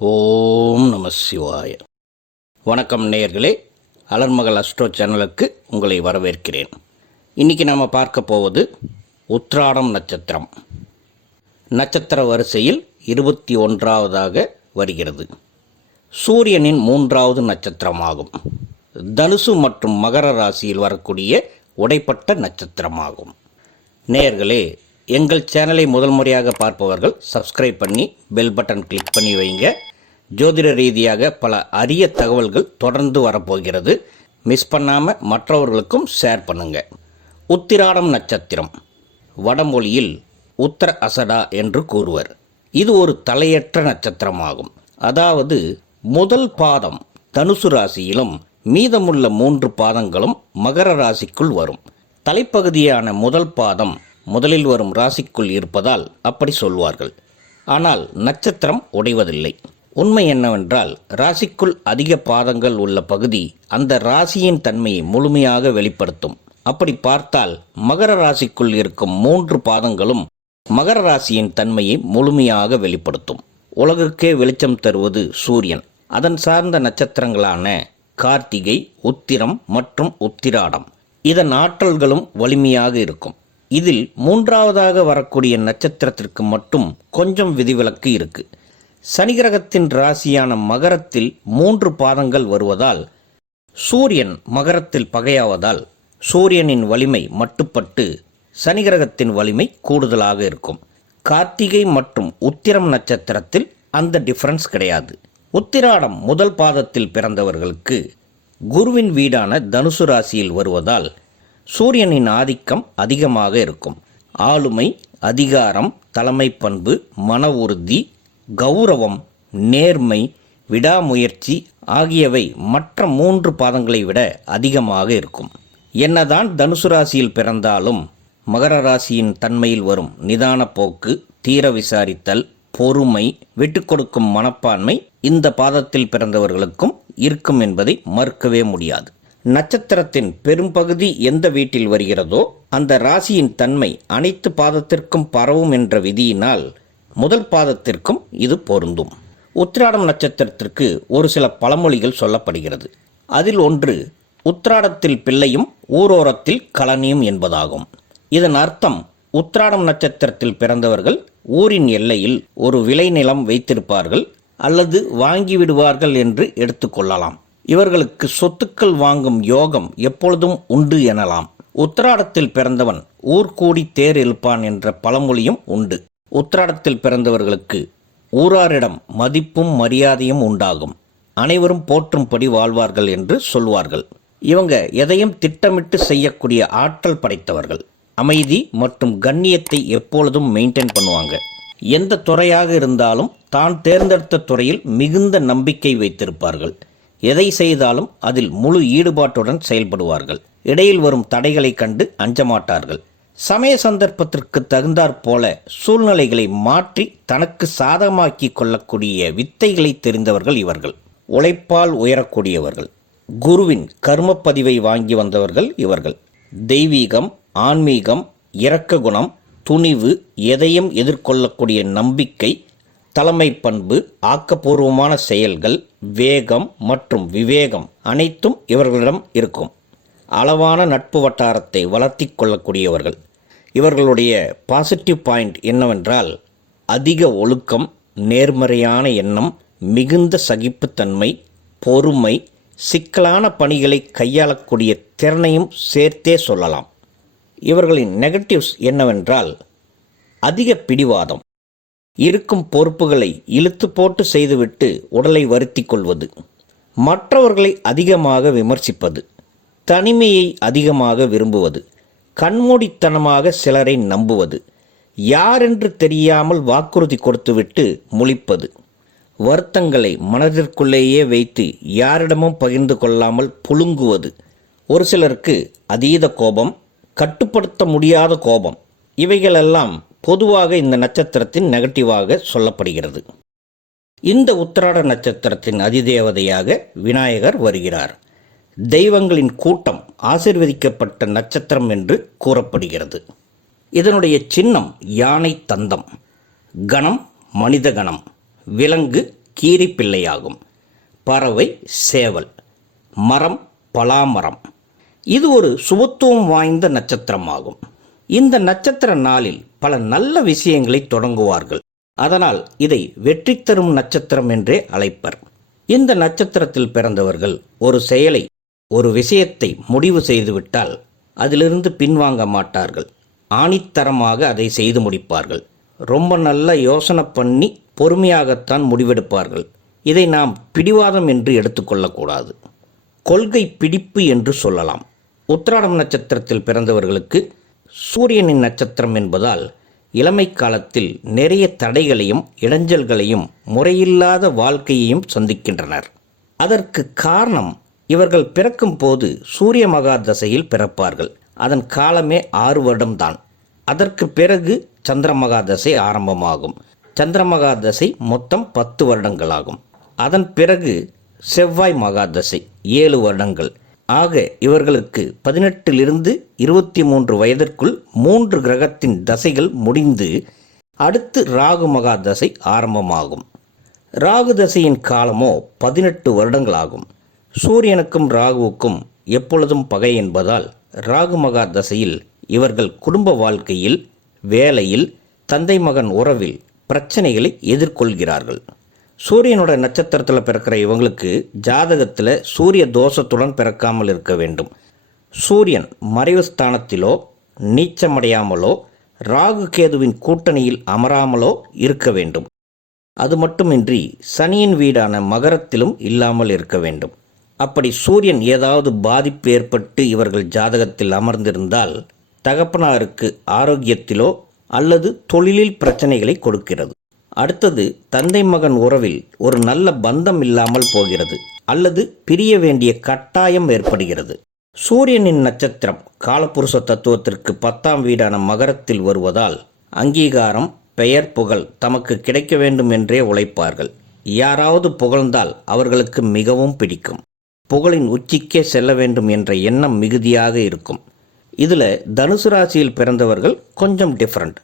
ஓம் நம சிவாய. வணக்கம் நேயர்களே, அலர்மகள் அஸ்ட்ரோ சேனலுக்கு உங்களை வரவேற்கிறேன். இன்றைக்கி நாம் பார்க்க போவது உத்திராடம் நட்சத்திரம். நட்சத்திர வரிசையில் 21வது வருகிறது. சூரியனின் 3வது நட்சத்திரமாகும். தனுசு மற்றும் மகர ராசியில் வரக்கூடிய உடைப்பட்ட நட்சத்திரமாகும். நேயர்களே, எங்கள் சேனலை முதல் முறையாக பார்ப்பவர்கள் சப்ஸ்கிரைப் பண்ணி பெல் பட்டன் கிளிக் பண்ணி வைங்க. ஜோதிட ரீதியாக பல அரிய தகவல்கள் தொடர்ந்து வரப்போகிறது. மிஸ் பண்ணாமல் மற்றவர்களுக்கும் ஷேர் பண்ணுங்கள். உத்திராடம் நட்சத்திரம் வடமொழியில் உத்தர அசடா என்று கூறுவர். இது ஒரு தலையற்ற நட்சத்திரமாகும். அதாவது முதல் பாதம் தனுசு ராசியிலும் மீதமுள்ள 3 பாதங்களும் மகர ராசிக்குள் வரும். தலைப்பகுதியான முதல் பாதம் முதலில் வரும் ராசிக்குள் இருப்பதால் அப்படி சொல்வார்கள். ஆனால் நட்சத்திரம் உடைவதில்லை. உண்மை என்னவென்றால், ராசிக்குள் அதிக பாதங்கள் உள்ள பகுதி அந்த ராசியின் தன்மையை முழுமையாக வெளிப்படுத்தும். அப்படி பார்த்தால் மகர ராசிக்குள் இருக்கும் 3 பாதங்களும் மகர ராசியின் தன்மையை முழுமையாக வெளிப்படுத்தும். உலகுக்கே வெளிச்சம் தருவது சூரியன். அதன் சார்ந்த நட்சத்திரங்களான கார்த்திகை, உத்திரம் மற்றும் உத்திராடம். இதன் ஆற்றல்களும் வலிமையாக இருக்கும். இதில் 3வதாக வரக்கூடிய நட்சத்திரத்திற்கு மட்டும் கொஞ்சம் விதிவிலக்கு இருக்கு. சனி கிரகத்தின் ராசியான மகரத்தில் 3 பாதங்கள் வருவதால், சூரியன் மகரத்தில் பகையாவதால் சூரியனின் வலிமை மட்டுப்பட்டு சனி கிரகத்தின் வலிமை கூடுதலாக இருக்கும். கார்த்திகை மற்றும் உத்திரம் நட்சத்திரத்தில் அந்த டிஃபரன்ஸ் கிடையாது. உத்திராடம் முதல் பாதத்தில் பிறந்தவர்களுக்கு குருவின் வீடான தனுசு ராசியில் வருவதால் சூரியனின் ஆதிக்கம் அதிகமாக இருக்கும். ஆளுமை, அதிகாரம், தலைமை பண்பு, மன உறுதி, கௌரவம், நேர்மை, விடாமுயற்சி ஆகியவை மற்ற 3 பாதங்களை விட அதிகமாக இருக்கும். என்னதான் தனுசு ராசியில் பிறந்தாலும் மகர ராசியின் தன்மையில் வரும் நிதான போக்கு, தீர விசாரித்தல், பொறுமை, விட்டு கொடுக்கும் மனப்பான்மை இந்த பாதத்தில் பிறந்தவர்களுக்கும் இருக்கும் என்பதை மறுக்கவே முடியாது. நட்சத்திரத்தின் பெரும்பகுதி எந்த வீட்டில் வருகிறதோ அந்த ராசியின் தன்மை அனைத்து பாதத்திற்கும் பரவும் என்ற விதியினால் முதல் பாதத்திற்கும் இது பொருந்தும். உத்திராடம் நட்சத்திரத்திற்கு ஒரு சில பழமொழிகள் சொல்லப்படுகிறது. அதில் ஒன்று, உத்திராடத்தில் பிள்ளையும் ஊரோரத்தில் கழனியும் என்பதாகும். இதன் அர்த்தம், உத்திராடம் நட்சத்திரத்தில் பிறந்தவர்கள் ஊரின் எல்லையில் ஒரு விளைநிலம் வைத்திருப்பார்கள் அல்லது வாங்கிவிடுவார்கள் என்று எடுத்துக்கொள்ளலாம். இவர்களுக்கு சொத்துக்கள் வாங்கும் யோகம் எப்பொழுதும் உண்டு எனலாம். உத்திராடத்தில் பிறந்தவன் ஊர் கூடி தேர் இழுப்பான் என்ற பழமொழியும் உண்டு. உத்திராடத்தில் பிறந்தவர்களுக்கு ஊராரிடம் மதிப்பும் மரியாதையும் உண்டாகும். அனைவரும் போற்றும்படி வாழ்வார்கள் என்று சொல்வார்கள். இவங்க எதையும் திட்டமிட்டு செய்யக்கூடிய ஆற்றல் படைத்தவர்கள். அமைதி மற்றும் கண்ணியத்தை எப்பொழுதும் மெயின்டைன் பண்ணுவாங்க. எந்த துறையாக இருந்தாலும் தான் தேர்ந்தெடுத்த துறையில் மிகுந்த நம்பிக்கை வைத்திருப்பார்கள். எதை செய்தாலும் அதில் முழு ஈடுபாட்டுடன் செயல்படுவார்கள். இடையில் வரும் தடைகளை கண்டு அஞ்சமாட்டார்கள். சமய சந்தர்ப்பத்திற்கு தகுந்தாற் போல சூழ்நிலைகளை மாற்றி தனக்கு சாதகமாக்கி கொள்ளக்கூடிய வித்தைகளை தெரிந்தவர்கள் இவர்கள். உழைப்பால் உயரக்கூடியவர்கள். குருவின் கர்மப்பதிவை வாங்கி வந்தவர்கள் இவர்கள். தெய்வீகம், ஆன்மீகம், இரக்க குணம், துணிவு, எதையும் எதிர்கொள்ளக்கூடிய நம்பிக்கை, தலைமை பண்பு, ஆக்கப்பூர்வமான செயல்கள், வேகம் மற்றும் விவேகம் அனைத்தும் இவர்களிடம் இருக்கும். அளவான நட்பு வட்டாரத்தை வளர்த்தி கொள்ளக்கூடியவர்கள். இவர்களுடைய பாசிட்டிவ் பாயிண்ட் என்னவென்றால், அதிக ஒழுக்கம், நேர்மறையான எண்ணம், மிகுந்த சகிப்புத்தன்மை, பொறுமை, சிக்கலான பணிகளை கையாளக்கூடிய திறனையும் சேர்த்தே சொல்லலாம். இவர்களின் நெகட்டிவ்ஸ் என்னவென்றால், அதிக பிடிவாதம், இருக்கும் பொறுப்புகளை இழுத்து போட்டு செய்துவிட்டு உடலை வருத்தி கொள்வது, மற்றவர்களை அதிகமாக விமர்சிப்பது, தனிமையை அதிகமாக விரும்புவது, கண்மூடித்தனமாக சிலரை நம்புவது, யாரென்று தெரியாமல் வாக்குறுதி கொடுத்துவிட்டு முழிப்பது, வருத்தங்களை மனதிற்குள்ளேயே வைத்து யாரிடமும் பகிர்ந்து கொள்ளாமல் புழுங்குவது, ஒரு சிலருக்கு அதீத கோபம், கட்டுப்படுத்த முடியாத கோபம், இவைகளெல்லாம் பொதுவாக இந்த நட்சத்திரத்தின் நெகட்டிவாக சொல்லப்படுகிறது. இந்த உத்திராட நட்சத்திரத்தின் அதிதேவதையாக விநாயகர் வருகிறார். தெய்வங்களின் கூட்டம் ஆசீர்வதிக்கப்பட்ட நட்சத்திரம் என்று கூறப்படுகிறது. இதனுடைய சின்னம் யானை தந்தம். கணம் மனித கணம். விலங்கு கீரி பிள்ளையாகும். பறவை சேவல். மரம் பலாமரம். இது ஒரு சுபத்துவம் வாய்ந்த நட்சத்திரமாகும். இந்த நட்சத்திர நாளில் பல நல்ல விஷயங்களை தொடங்குவார்கள். அதனால் இதை வெற்றி தரும் நட்சத்திரம் என்றே அழைப்பர். இந்த நட்சத்திரத்தில் பிறந்தவர்கள் ஒரு செயலை, ஒரு விஷயத்தை முடிவு செய்துவிட்டால் அதிலிருந்து பின்வாங்க மாட்டார்கள். ஆணித்தரமாக அதை செய்து முடிப்பார்கள். ரொம்ப நல்ல யோசனை பண்ணி பொறுமையாகத்தான் முடிவெடுப்பார்கள். இதை நாம் பிடிவாதம் என்று எடுத்துக்கொள்ளக்கூடாது. கொள்கை பிடிப்பு என்று சொல்லலாம். உத்திராடம் நட்சத்திரத்தில் பிறந்தவர்களுக்கு சூரியனின் நட்சத்திரம் என்பதால் இளமை காலத்தில் நிறைய தடைகளையும் இடைஞ்சல்களையும் முறையில்லாத வாழ்க்கையையும் சந்திக்கின்றனர். அதற்கு காரணம், இவர்கள் பிறக்கும் போது சூரிய மகா தசையில் பிறப்பார்கள். அதன் காலமே 6 வருடம்தான். அதற்கு பிறகு சந்திரமகா தசை ஆரம்பமாகும். சந்திரமகா தசை மொத்தம் 10 வருடங்களாகும். அதன் பிறகு செவ்வாய் மகாதசை 7 வருடங்கள். ஆக இவர்களுக்கு 18லிருந்து 23 வயதிற்குள் 3 கிரகத்தின் தசைகள் முடிந்து அடுத்து ராகு மகாதசை ஆரம்பமாகும். ராகு தசையின் காலமோ 18 வருடங்களாகும். சூரியனுக்கும் ராகுவுக்கும் எப்பொழுதும் பகை என்பதால் ராகு மகா தசையில் இவர்கள் குடும்ப வாழ்க்கையில், வேலையில், தந்தை மகன் உறவில் பிரச்சனைகளை எதிர்கொள்கிறார்கள். சூரியனோட நட்சத்திரத்தில் பிறக்கிற இவங்களுக்கு ஜாதகத்தில் சூரிய தோஷத்துடன் பிறக்காமல் இருக்க வேண்டும். சூரியன் மறைவு ஸ்தானத்திலோ நீச்சமடையாமலோ ராகு கேதுவின் கூட்டணியில் அமராமலோ இருக்க வேண்டும். அது மட்டுமின்றி சனியின் வீடான மகரத்திலும் இல்லாமல் இருக்க வேண்டும். அப்படி சூரியன் ஏதாவது பாதிப்பு ஏற்பட்டு இவர்கள் ஜாதகத்தில் அமர்ந்திருந்தால் தகப்பனாருக்கு ஆரோக்கியத்திலோ அல்லது தொழிலில் பிரச்சனைகளை கொடுக்கிறது. அடுத்தது, தந்தை மகன் உறவில் ஒரு நல்ல பந்தம் இல்லாமல் போகிறது அல்லது பிரிய வேண்டிய கட்டாயம் ஏற்படுகிறது. சூரியனின் நட்சத்திரம் காலபுருஷ தத்துவத்திற்கு 10ஆம் வீடான மகரத்தில் வருவதால் அங்கீகாரம், பெயர், புகழ் தமக்கு கிடைக்க வேண்டும் என்றே உழைப்பார்கள். யாராவது புகழ்ந்தால் அவர்களுக்கு மிகவும் பிடிக்கும். புகழின் உச்சிக்கே செல்ல வேண்டும் என்ற எண்ணம் மிகுதியாக இருக்கும். இதில் தனுசு ராசியில் பிறந்தவர்கள் கொஞ்சம் டிஃப்ரெண்ட்.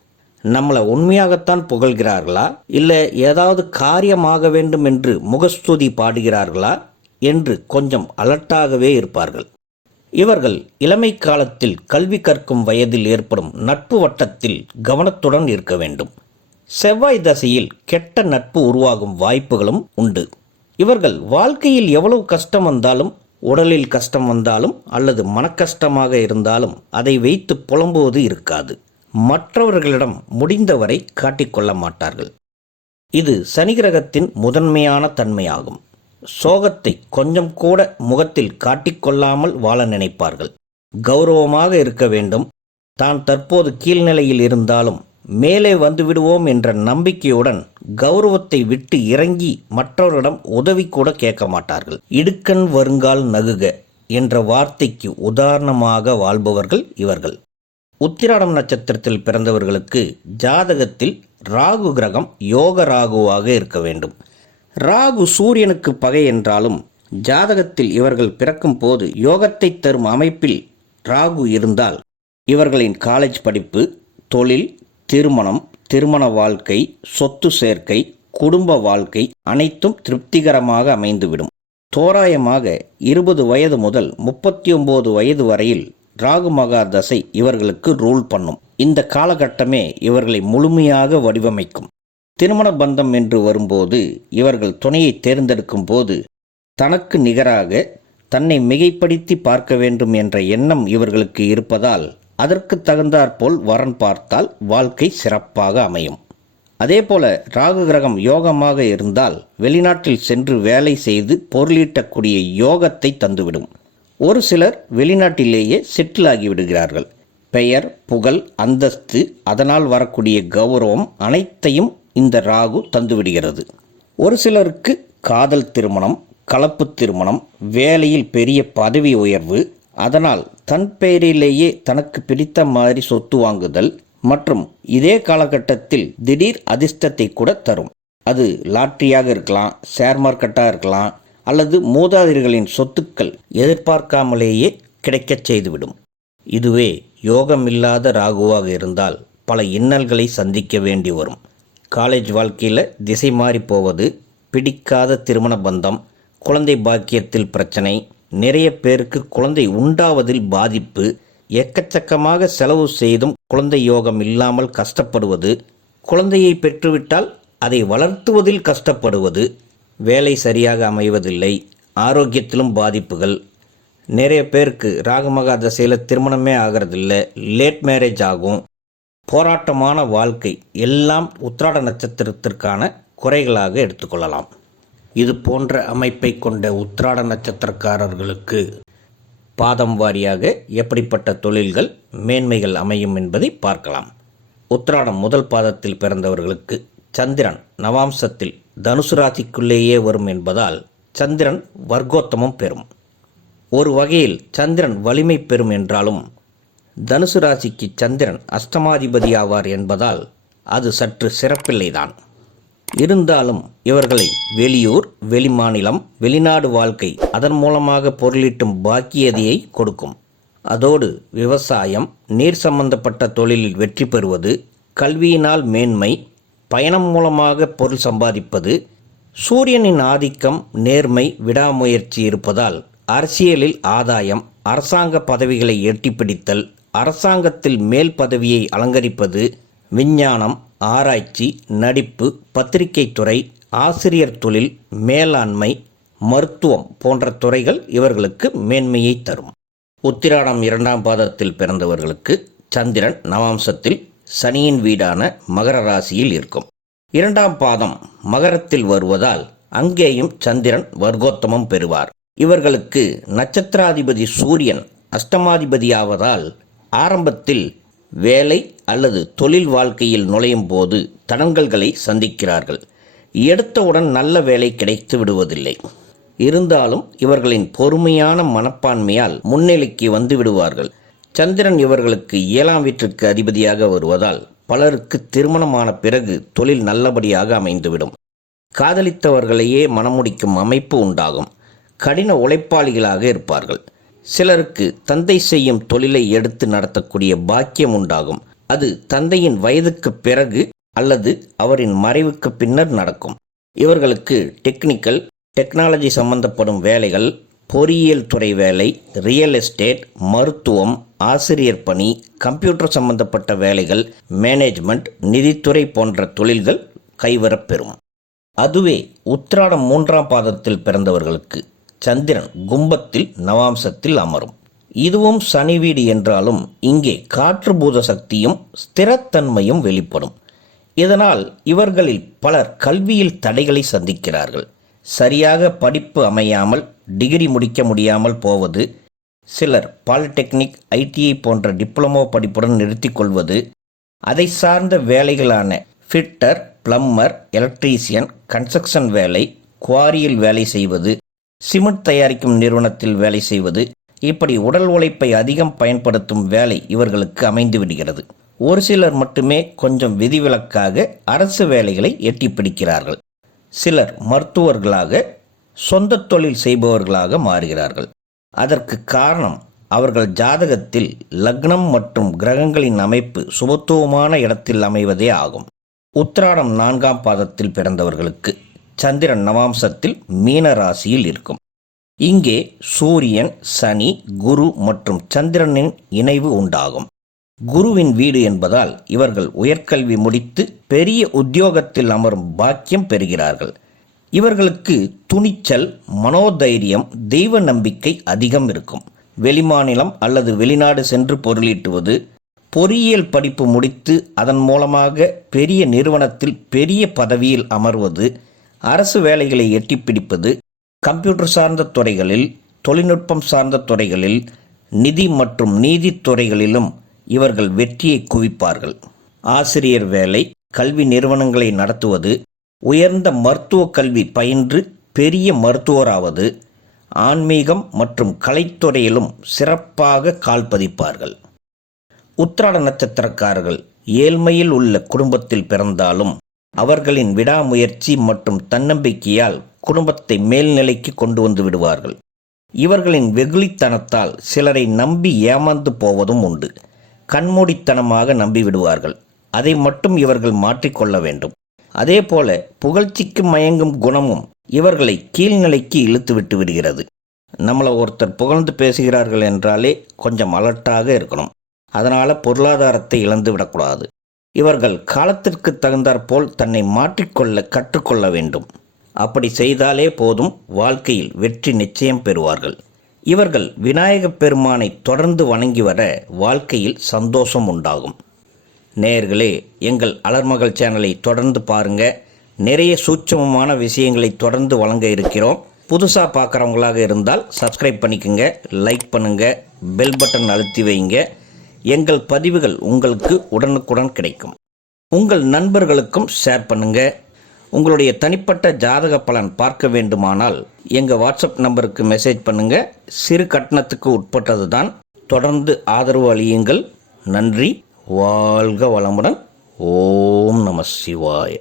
நம்மளை உண்மையாகத்தான் புகழ்கிறார்களா, இல்லை ஏதாவது காரியமாக வேண்டும் என்று முகஸ்துதி பாடுகிறார்களா என்று கொஞ்சம் அலர்ட்டாகவே இருப்பார்கள். இவர்கள் இளமை காலத்தில் கல்வி கற்கும் வயதில் ஏற்படும் நட்பு வட்டத்தில் கவனத்துடன் இருக்க வேண்டும். செவ்வாய் தசையில் கெட்ட நட்பு உருவாகும் வாய்ப்புகளும் உண்டு. இவர்கள் வாழ்க்கையில் எவ்வளவு கஷ்டம் வந்தாலும், உடலில் கஷ்டம் வந்தாலும் அல்லது மனக்கஷ்டமாக இருந்தாலும் அதை வைத்து புலம்புவது இருக்காது. மற்றவர்களிடம் முடிந்தவரை காட்டிக்கொள்ள மாட்டார்கள். இது சனி கிரகத்தின் முதன்மையான தன்மையாகும். சோகத்தை கொஞ்சம் கூட முகத்தில் காட்டிக்கொள்ளாமல் வாழ நினைப்பார்கள். கௌரவமாக இருக்க வேண்டும். தான் தற்போது கீழ்நிலையில் இருந்தாலும் மேலே வந்துவிடுவோம் என்ற நம்பிக்கையுடன் கௌரவத்தை விட்டு இறங்கி மற்றவரிடம் உதவி கூட கேட்க மாட்டார்கள். இடுக்கண் வருங்கால் நகுக என்ற வார்த்தைக்கு உதாரணமாக வாழ்பவர்கள் இவர்கள். உத்திராடம் நட்சத்திரத்தில் பிறந்தவர்களுக்கு ஜாதகத்தில் ராகு கிரகம் யோக ராகுவாக இருக்க வேண்டும். ராகு சூரியனுக்கு பகை என்றாலும் ஜாதகத்தில் இவர்கள் பிறக்கும் போது யோகத்தை தரும் அமைப்பில் ராகு இருந்தால் இவர்களின் காலேஜ் படிப்பு, தொழில், திருமணம், திருமண வாழ்க்கை, சொத்து சேர்க்கை, குடும்ப வாழ்க்கை அனைத்தும் திருப்திகரமாக அமைந்துவிடும். தோராயமாக 20 வயது முதல் 39 வயது வரையில் ராகு மகா தசை இவர்களுக்கு ரூல் பண்ணும். இந்த காலகட்டமே இவர்களை முழுமையாக வடிவமைக்கும். திருமண பந்தம் என்று வரும்போது இவர்கள் துணையை தேர்ந்தெடுக்கும் போது தனக்கு நிகராக தன்னை மிகைப்படுத்தி பார்க்க வேண்டும் என்ற எண்ணம் இவர்களுக்கு இருப்பதால் அதற்கு தகுந்தாற்போல் வரன் பார்த்தால் வாழ்க்கை சிறப்பாக அமையும். அதேபோல ராகு கிரகம் யோகமாக இருந்தால் வெளிநாட்டில் சென்று வேலை செய்து பொருளீட்டக்கூடிய யோகத்தை தந்துவிடும். ஒரு சிலர் வெளிநாட்டிலேயே செட்டில் ஆகிவிடுகிறார்கள். பெயர், புகழ், அந்தஸ்து, அதனால் வரக்கூடிய கௌரவம் அனைத்தையும் இந்த ராகு தந்துவிடுகிறது. ஒரு சிலருக்கு காதல் திருமணம், கலப்பு திருமணம், வேலையில் பெரிய பதவி உயர்வு, அதனால் தன் பெயரிலேயே தனக்கு பிடித்த மாதிரி சொத்து வாங்குதல் மற்றும் இதே காலகட்டத்தில் திடீர் அதிர்ஷ்டத்தை கூட தரும். அது லாட்டரியாக இருக்கலாம், ஷேர் மார்க்கெட்டாக இருக்கலாம், அல்லது மூதாதையர்களின் சொத்துக்கள் எதிர்பார்க்காமலேயே கிடைக்கச் செய்துவிடும். இதுவே யோகமில்லாத ராகுவாக இருந்தால் பல இன்னல்களை சந்திக்க வேண்டி வரும். காலேஜ் வாழ்க்கையில் திசை மாறி போவது, பிடிக்காத திருமண பந்தம், குழந்தை பாக்கியத்தில் பிரச்சனை, நிறைய பேருக்கு குழந்தை உண்டாவதில் பாதிப்பு, எக்கச்சக்கமாக செலவு செய்தும் குழந்தை யோகம் இல்லாமல் கஷ்டப்படுவது, குழந்தையை பெற்றுவிட்டால் அதை வளர்த்துவதில் கஷ்டப்படுவது, வேலை சரியாக அமைவதில்லை, ஆரோக்கியத்திலும் பாதிப்புகள், நிறைய பேருக்கு ராகமகா தசையில் திருமணமே ஆகிறதில்ல, லேட் மேரேஜ் ஆகும், போராட்டமான வாழ்க்கை எல்லாம் உத்திராட நட்சத்திரத்திற்கான குறைகளாக எடுத்துக்கொள்ளலாம். இது போன்ற அமைப்பை கொண்ட உத்திராட நட்சத்திரக்காரர்களுக்கு பாதம் வாரியாக எப்படிப்பட்ட தொழில்கள் மேன்மைகள் அமையும் என்பதை பார்க்கலாம். உத்திராடம் முதல் பாதத்தில் பிறந்தவர்களுக்கு சந்திரன் நவாம்சத்தில் தனுசு ராசிக்குள்ளேயே வரும் என்பதால் சந்திரன் வர்க்கோத்தமம் பெறும். ஒரு வகையில் சந்திரன் வலிமை பெறும் என்றாலும் தனுசு ராசிக்கு சந்திரன் அஷ்டமாதிபதி ஆவார் என்பதால் அது சற்று சிறப்பில்லைதான். இருந்தாலும் இவர்களை வெளியூர், வெளிமாநிலம், வெளிநாடு வாழ்க்கை அதன் மூலமாக பொருளீட்டும் பாக்கியதையை கொடுக்கும். அதோடு விவசாயம், நீர் சம்பந்தப்பட்ட தொழிலில் வெற்றி பெறுவது, கல்வியினால் மேன்மை, பயணம் மூலமாக பொருள் சம்பாதிப்பது, சூரியனின் ஆதிக்கம், நேர்மை, விடாமுயற்சி இருப்பதால் அரசியலில் ஆதாயம், அரசாங்க பதவிகளை எட்டிப்பிடித்தல், அரசாங்கத்தில் மேல் பதவியை அலங்கரிப்பது, விஞ்ஞானம், ஆராய்ச்சி, நடிப்பு, பத்திரிகை துறை, ஆசிரியர் தொழில், மேலாண்மை, மருத்துவம் போன்ற துறைகள் இவர்களுக்கு மேன்மையை தரும். உத்திராடம் இரண்டாம் பாதத்தில் பிறந்தவர்களுக்கு சந்திரன் நவாம்சத்தில் சனியின் வீடான மகர ராசியில் இருக்கும். இரண்டாம் பாதம் மகரத்தில் வருவதால் அங்கேயும் சந்திரன் வர்க்கோத்தமம் பெறுவார். இவர்களுக்கு நட்சத்திராதிபதி சூரியன் அஷ்டமாதிபதியாவதால் ஆரம்பத்தில் வேலை அல்லது தொழில் வாழ்க்கையில் நுழையும் போது தடங்கல்களை சந்திக்கிறார்கள். எடுத்தவுடன் நல்ல வேலை கிடைத்து விடுவதில்லை. இருந்தாலும் இவர்களின் பொறுமையான மனப்பான்மையால் முன்னிலைக்கு வந்து விடுவார்கள். சந்திரன் இவர்களுக்கு 7ஆம் வீட்டிற்கு அதிபதியாக வருவதால் பலருக்கு திருமணமான பிறகு தொழில் நல்லபடியாக அமைந்துவிடும். காதலித்தவர்களையே மணமுடிக்கும் அமைப்பு உண்டாகும். கடின உழைப்பாளிகளாக இருப்பார்கள். சிலருக்கு தந்தை செய்யும் தொழிலை எடுத்து நடத்தக்கூடிய பாக்கியம் உண்டாகும். அது தந்தையின் வயதுக்கு பிறகு அல்லது அவரின் மறைவுக்கு பின்னர் நடக்கும். இவர்களுக்கு டெக்னாலஜி சம்பந்தப்படும் வேலைகள், பொறியியல் துறை வேலை, ரியல் எஸ்டேட், மருத்துவம், ஆசிரியர் பணி, கம்ப்யூட்டர் சம்பந்தப்பட்ட வேலைகள், மேனேஜ்மெண்ட், நிதித்துறை போன்ற தொழில்கள் கைவரப்பெறும். அதுவே உத்திராடம் 3ஆம் பாதத்தில் பிறந்தவர்களுக்கு சந்திரன் கும்பத்தில் நவாம்சத்தில் அமரும். இதுவும் சனி வீடு என்றாலும் இங்கே காற்று பூத சக்தியும் ஸ்திரத்தன்மையும் வெளிப்படும். இதனால் இவர்களில் பலர் கல்வியில் தடைகளை சந்திக்கிறார்கள். சரியாக படிப்பு அமையாமல் டிகிரி முடிக்க முடியாமல் போவது, சிலர் பாலிடெக்னிக், ஐடிஐ போன்ற டிப்ளமோ படிப்புடன் நிறுத்திக் கொள்வது, அதை சார்ந்த வேலைகளான ஃபிட்டர், பிளம்பர், எலக்ட்ரீசியன், கன்ஸ்ட்ரக்ஷன் வேலை, குவாரியில் வேலை செய்வது, சிமெண்ட் தயாரிக்கும் நிறுவனத்தில் வேலை செய்வது, இப்படி உடல் உழைப்பை அதிகம் பயன்படுத்தும் வேலை இவர்களுக்கு அமைந்து விடுகிறது. ஒரு சிலர் மட்டுமே கொஞ்சம் விதிவிலக்காக அரசு வேலைகளை எட்டி பிடிக்கிறார்கள். சிலர் மருத்துவர்களாக, சொந்த தொழில் செய்பவர்களாக மாறுகிறார்கள். அதற்கு காரணம் அவர்கள் ஜாதகத்தில் லக்னம் மற்றும் கிரகங்களின் அமைப்பு சுபத்துவமான இடத்தில் அமைவதே ஆகும். உத்திராடம் 4ஆம் பாதத்தில் பிறந்தவர்களுக்கு சந்திரன் நவாம்சத்தில் மீன ராசியில் இருக்கும். இங்கே சூரியன், சனி, குரு மற்றும் சந்திரனின் இணைவு உண்டாகும். குருவின் வீடு என்பதால் இவர்கள் உயர்கல்வி முடித்து பெரிய உத்தியோகத்தில் அமரும் பாக்கியம் பெறுகிறார்கள். இவர்களுக்கு துணிச்சல், மனோதைரியம், தெய்வ நம்பிக்கை அதிகம் இருக்கும். வெளிமாநிலம் அல்லது வெளிநாடு சென்று பொருளீட்டுவது, பொறியியல் படிப்பு முடித்து அதன் மூலமாக பெரிய நிறுவனத்தில் பெரிய பதவியில் அமர்வது, அரசு வேலைகளை எட்டிப்பிடிப்பது, கம்ப்யூட்டர் சார்ந்த துறைகளில், தொழில்நுட்பம் சார்ந்த துறைகளில், நிதி மற்றும் நீதித்துறைகளிலும் இவர்கள் வெற்றியை குவிப்பார்கள். ஆசிரியர் வேலை, கல்வி நிறுவனங்களை நடத்துவது, உயர்ந்த மருத்துவ கல்வி பயின்று பெரிய மருத்துவராவது, ஆன்மீகம் மற்றும் கலைத்துறையிலும் சிறப்பாக கால் பதிப்பார்கள். உத்திராட நட்சத்திரக்காரர்கள் ஏழ்மையில் உள்ள குடும்பத்தில் பிறந்தாலும் அவர்களின் விடாமுயற்சி மற்றும் தன்னம்பிக்கையால் குடும்பத்தை மேல்நிலைக்கு கொண்டு வந்து விடுவார்கள். இவர்களின் வெகுளித்தனத்தால் சிலரை நம்பி ஏமாந்து போவதும் உண்டு. கண்மூடித்தனமாக நம்பிவிடுவார்கள். அதை மட்டும் இவர்கள் மாற்றிக்கொள்ள வேண்டும். அதே போல புகழ்ச்சிக்கு மயங்கும் குணமும் இவர்களை கீழ்நிலைக்கு இழுத்து விட்டு விடுகிறது. நம்மளை ஒருத்தர் புகழ்ந்து பேசுகிறார்கள் என்றாலே கொஞ்சம் அலர்ட்டாக இருக்கணும். அதனால் பொருளாதாரத்தை இழந்து விடக்கூடாது. இவர்கள் காலத்திற்கு தகுந்தாற்போல் தன்னை மாற்றிக்கொள்ள கற்றுக்கொள்ள வேண்டும். அப்படி செய்தாலே போதும், வாழ்க்கையில் வெற்றி நிச்சயம் பெறுவார்கள். இவர்கள் விநாயகப் பெருமானை தொடர்ந்து வணங்கி வர வாழ்க்கையில் சந்தோஷம் உண்டாகும். நேயர்களே, எங்கள் அலர்மகள் சேனலை தொடர்ந்து பாருங்க. நிறைய சூட்சமமான விஷயங்களை தொடர்ந்து வழங்க இருக்கிறோம். புதுசாக பார்க்குறவங்களாக இருந்தால் சப்ஸ்கிரைப் பண்ணிக்கோங்க, லைக் பண்ணுங்கள், பெல் பட்டன் அழுத்தி வைங்க. எங்கள் பதிவுகள் உங்களுக்கு உடனுக்குடன் கிடைக்கும். உங்கள் நண்பர்களுக்கும் ஷேர் பண்ணுங்கள். உங்களுடைய தனிப்பட்ட ஜாதக பலன் பார்க்க வேண்டுமானால் எங்கள் வாட்ஸ்அப் நம்பருக்கு மெசேஜ் பண்ணுங்கள். சிறு கட்டணத்துக்கு உட்பட்டது தான். தொடர்ந்து ஆதரவு அளியுங்கள். நன்றி. வாழ்க வளமுடன். ஓம் நம சிவாய.